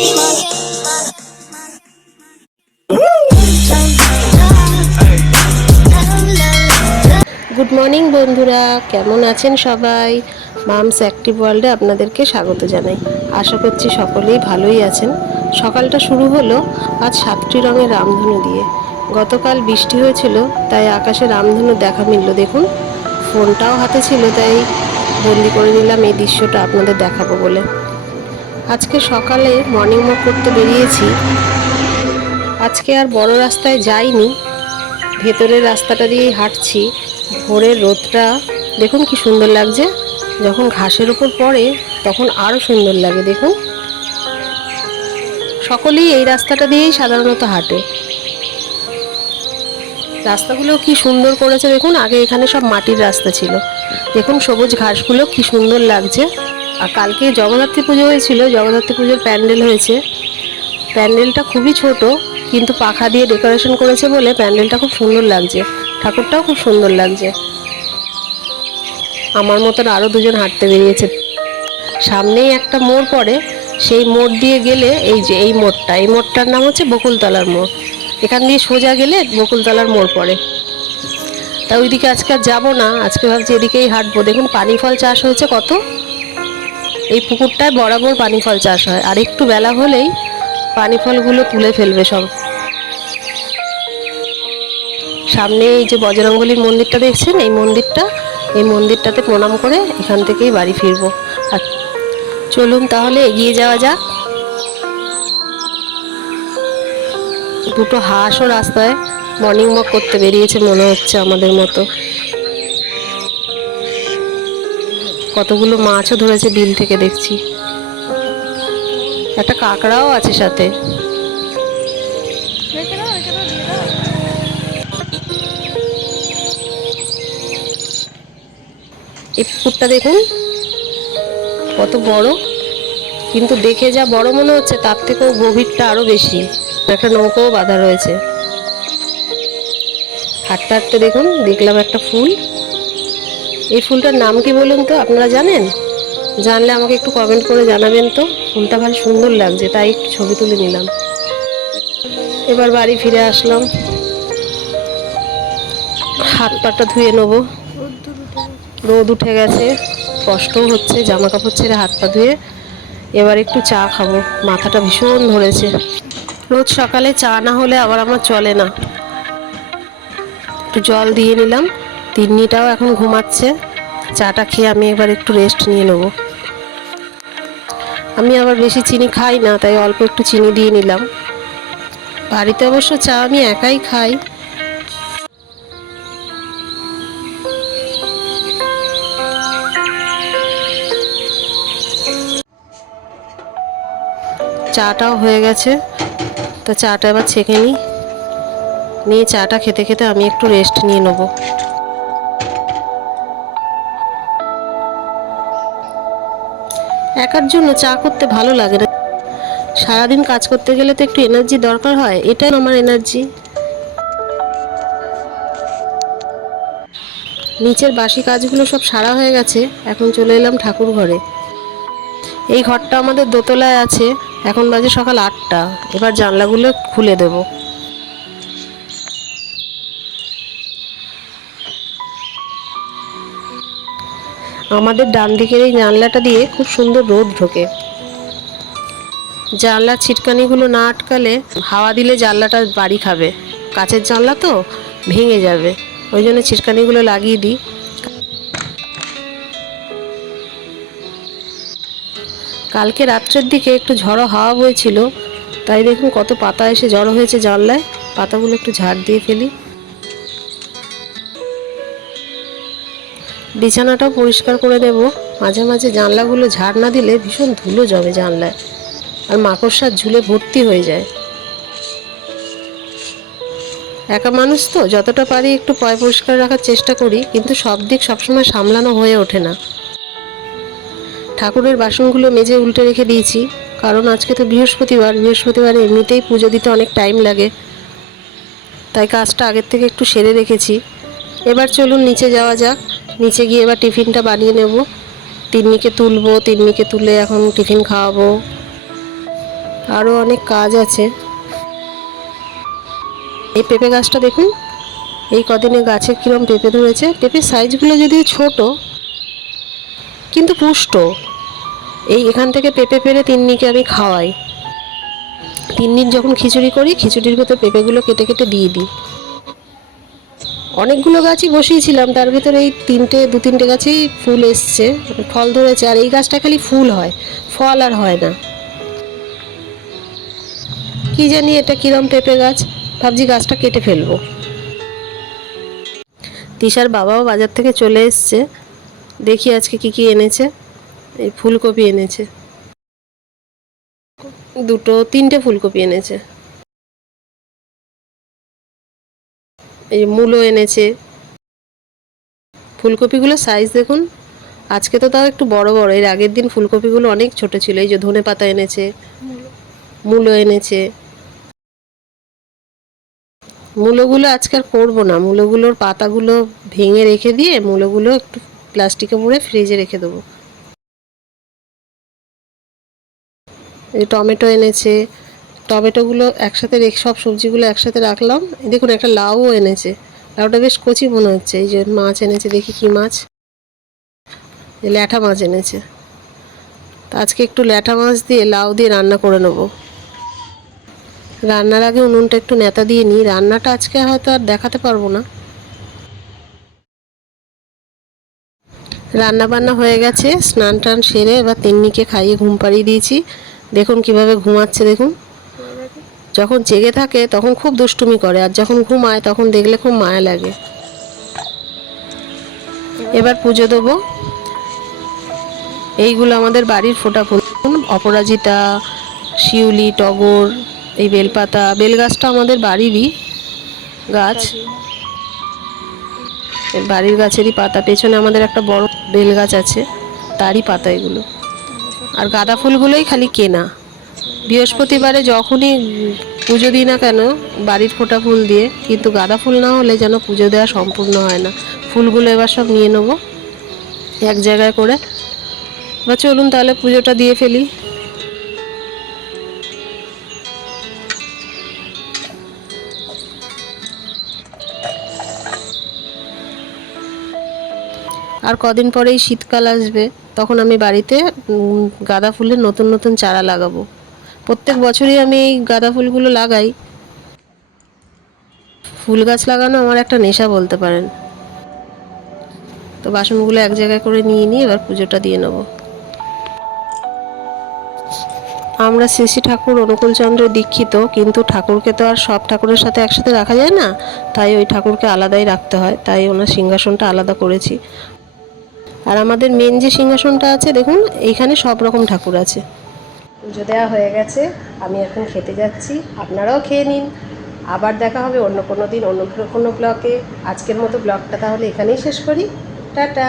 Good morning বন্ধুরা, কেমন আছেন সবাই? মামস অ্যাক্টিভ ওয়ার্ল্ডে আপনাদেরকে স্বাগত জানাই। আশা করছি সকলেই ভালোই আছেন। সকালটা শুরু হলো আজ 7টি রঙের রামধনু দিয়ে। গতকাল বৃষ্টি হয়েছিল, তাই আকাশে রামধনু দেখা মিলল। দেখুন, ফোনটাও হাতে ছিল, তাই বন্দি করে নিলাম এই দৃশ্যটা আপনাদের দেখাবো বলে। আজকে সকালে মর্নিং ওয়াক করতে বেরিয়েছি। আজকে আর বড় রাস্তায় যাইনি, ভেতরের রাস্তাটা দিয়েই হাঁটছি। ভোরের রোদটা দেখুন কি সুন্দর লাগছে, যখন ঘাসের উপর পড়ে তখন আরও সুন্দর লাগে। দেখুন, সকলেই এই রাস্তাটা দিয়েই সাধারণত হাঁটে। রাস্তাগুলো কি সুন্দর করেছে দেখুন। আগে এখানে সব মাটির রাস্তা ছিল। দেখুন সবুজ ঘাসগুলো কি সুন্দর লাগছে। আর কালকে জগদ্ধাত্রী পুজো হয়েছিল, জগদ্ধাত্রী পুজোর প্যান্ডেল হয়েছে। প্যান্ডেলটা খুবই ছোট, কিন্তু পাখা দিয়ে ডেকোরেশন করেছে বলে প্যান্ডেলটা খুব সুন্দর লাগছে। ঠাকুরটাও খুব সুন্দর লাগছে। আমার মতন আরও দুজন হাঁটতে বেরিয়েছে। সামনেই একটা মোড় পড়ে, সেই মোড় দিয়ে গেলে এই যে এই মোড়টা, এই মোড়টার নাম হচ্ছে বকুলতলার মোড়। এখান দিয়ে সোজা গেলে বকুলতলার মোড় পড়ে। তা ওইদিকে আজকে আর যাবো না, আজকে ভাবছি এদিকেই হাঁটবো। দেখুন পানি ফল চাষ হয়েছে কত। এই পুকুরটায় বরাবর পানি ফল চাষ হয়, আর একটু বেলা হলেই পানি ফলগুলো তুলে ফেলবে সব। সামনে এই যে বজরংবলীর মন্দিরটা দেখছেন, এই মন্দিরটাতে প্রণাম করে এখান থেকেই বাড়ি ফিরবো। আর চলুন তাহলে এগিয়ে যাওয়া যাক। দুটো হাঁসও রাস্তায় মর্নিং ওয়াক করতে বেরিয়েছে মনে হচ্ছে আমাদের মতো। কতগুলো মাছও ধরেছে বিল থেকে দেখছি। একটা কাঁকড়াও আছে সাথে। এই পুকুরটা দেখুন কত বড়, কিন্তু দেখে যা বড় মনে হচ্ছে তার থেকেও গভীরটা আরো বেশি। একটা নৌকাও বাঁধা রয়েছে। হাঁটতে হাঁটতে দেখুন দেখলাম একটা ফুল। এই ফুলটার নাম কি বলুন তো, আপনারা জানেন? জানলে আমাকে একটু কমেন্ট করে জানাবেন তো। ফুলটা ভালো সুন্দর লাগছে, তাই একটু ছবি তুলে নিলাম। এবার বাড়ি ফিরে আসলাম, হাত পাটা ধুয়ে নেবো। রোদ উঠে গেছে, কষ্টও হচ্ছে জামা কাপড় ছেড়ে হাত পা ধুয়ে। এবার একটু চা খাবো, মাথাটা ভীষণ ধরেছে। রোজ সকালে চা না হলে আবার আমার চলে না। একটু জল দিয়ে নিলাম। তিন্নিটাও এখন ঘুমাচ্ছে। চাটা খেয়ে আমি এবার একটু রেস্ট নিয়ে নেব। আমি আবার বেশি চিনি খাই না, তাই অল্প একটু চিনি দিয়ে নিলাম। বাড়িতে অবশ্য চা আমি একাই খাই। চাটাও হয়ে গেছে, তো চাটা এবার ছেঁকে নিয়ে চাটা খেতে খেতে আমি একটু রেস্ট নিয়ে নেব। একার জন্য চা করতে ভালো লাগে না। সারাদিন কাজ করতে গেলে তো একটু এনার্জি দরকার হয়, এটাই আমার এনার্জি। নিচের বাসি কাজগুলো সব সারা হয়ে গেছে, এখন চলে এলাম ঠাকুর ঘরে। এই ঘরটা আমাদের দোতলায় আছে। এখন বাজে সকাল 8টা। এবার জানলাগুলো খুলে দেব। আমাদের ডান দিকের এই জানলাটা দিয়ে খুব সুন্দর রোদ ঢোকে। জানলার ছিটকানিগুলো না আটকালে হাওয়া দিলে জানলাটা বাড়ি খাবে। কাচের জানলা তো ভেঙে যাবে, ওই জন্য ছিটকানিগুলো লাগিয়ে দিই। কালকে রাত্রের দিকে একটু ঝড়ো হাওয়া বইছিল, তাই দেখুন কত পাতা এসে জড়ো হয়েছে জানলায়। পাতাগুলো একটু ঝাড় দিয়ে ফেলি। বিছানাটাও পরিষ্কার করে দেব। মাঝে মাঝে জানলাগুলো ঝাড় না দিলে ভীষণ ধুলো জমে জানলায়, আর মাকড়সার ঝুলে ভর্তি হয়ে যায়। একা মানুষ তো যতটা পারি একটু পয় পরিষ্কার রাখার চেষ্টা করি, কিন্তু সব দিক সবসময় সামলানো হয়ে ওঠে না। ঠাকুরের বাসনগুলো মেজে উল্টে রেখে দিয়েছি, কারণ আজকে তো বৃহস্পতিবার এমনিতেই পুজো দিতে অনেক টাইম লাগে, তাই কাজটা আগের থেকে একটু সেরে রেখেছি। এবার চলুন নিচে যাওয়া যাক। নিচে গিয়ে এবার টিফিনটা বানিয়ে নেব। তিন্নিকে তুলে এখন টিফিন খাওয়াবো। আরও অনেক কাজ আছে। এই পেঁপে গাছটা দেখুন, এই কদিনে গাছে কীরকম পেঁপে ধরেছে। পেঁপের সাইজগুলো যদিও ছোট কিন্তু পুষ্ট। এই এখান থেকে পেঁপে পেড়ে তিন্নিকে আমি খাওয়াই। তিন্নির যখন খিচুড়ি করি, খিচুড়ির ভেতর পেঁপেগুলো কেটে কেটে দিয়ে দিই। অনেকগুলো গাছই বসিয়েছিলাম, তার ভিতরে এই দু তিনটে গাছেই ফুল এসছে, ফল ধরেছে। আর এই গাছটা খালি ফুল হয়, ফল আর হয় না। কি জানি এটা কিরম পেঁপে গাছ, ভাবছি গাছটা কেটে ফেলবো। তিশার বাবাও বাজার থেকে চলে এসছে, দেখি আজকে কি কি এনেছে। এই ফুলকপি এনেছে, তিনটে ফুলকপি এনেছে। এই মূলো এনেছে। ফুলকপিগুলো সাইজ দেখুন, আজকে তো তাও একটু বড় বড়, এর আগের দিন ফুলকপিগুলো অনেক ছোট ছিল। এই যে ধনে পাতা এনেছে, মূলো এনেছে। মূলোগুলো আজকে আর করবো না, মূলোগুলোর পাতাগুলো ভেঙে রেখে দিয়ে মূলোগুলো একটু প্লাস্টিকে মুড়ে ফ্রিজে রেখে দেবো। এই টমেটো এনেছে, টমেটোগুলো একসাথে সব সবজিগুলো একসাথে রাখলাম। দেখুন একটা লাউও এনেছে, লাউটা বেশ কচি মনে হচ্ছে। এই যে মাছ এনেছে, দেখি কি মাছ, ল্যাঠা মাছ এনেছে। তো আজকে একটু ল্যাঠা মাছ দিয়ে লাউ দিয়ে রান্না করে নেবো। রান্নার আগে উনুনটা একটু নেতা দিয়ে নিই, রান্নাটা আজকে হয়তো আর দেখাতে পারবো না। রান্না বান্না হয়ে গেছে, স্নান টান সেরে এবার তিন্নিকে খাইয়ে ঘুম পাড়িয়ে দিয়েছি। দেখুন কিভাবে ঘুমাচ্ছে দেখুন। যখন জেগে থাকে তখন খুব দুষ্টুমি করে, আর যখন ঘুমায় তখন দেখলে খুব মায়া লাগে। এবার পুজো দেবো। এইগুলো আমাদের বাড়ির ফোটা ফুল, অপরাজিতা, শিউলি, টগর, এই বেলপাতা। বেল গাছটা আমাদের বাড়িরই গাছ, বাড়ির গাছেরই পাতা। পেছনে আমাদের একটা বড় বেল গাছ আছে, তারই পাতা এগুলো। আর গাঁদা ফুলগুলোই খালি কেনা। বৃহস্পতিবারে যখনই পুজো দিই না কেন বাড়ির ফোটা ফুল দিয়ে, কিন্তু গাঁদা ফুল না হলে যেন পুজো দেওয়া সম্পূর্ণ হয় না। ফুলগুলো এবার সব নিয়ে নেবো এক জায়গায় করে। বা চলুন তাহলে পুজোটা দিয়ে ফেলি। আর কদিন পরেই শীতকাল আসবে, তখন আমি বাড়িতে গাঁদা ফুলের নতুন নতুন চারা লাগাবো। প্রত্যেক বছরই আমি এই গাঁদা ফুলগুলো লাগাই। ফুল গাছ লাগানো আমার একটা নেশা বলতে পারেন। তো বাসনগুলো এক জায়গায় করে নিয়ে নিয়ে এবার পুজোটা দিয়ে নেব। আমরা শ্রী শ্রী ঠাকুর অনুকূলচন্দ্রের দীক্ষিত, কিন্তু ঠাকুরকে তো আর সব ঠাকুরের সাথে একসাথে রাখা যায় না, তাই ওই ঠাকুরকে আলাদাই রাখতে হয়। তাই ওনার সিংহাসনটা আলাদা করেছি। আর আমাদের মেন যে সিংহাসনটা আছে দেখুন, এইখানে সব রকম ঠাকুর আছে। পুজো দেওয়া হয়ে গেছে, আমি এখন খেতে যাচ্ছি, আপনারাও খেয়ে নিন। আবার দেখা হবে অন্য কোনো দিন, অন্য কোনো ব্লগে। আজকের মতো ব্লগটা তাহলে এখানেই শেষ করি। টাটা।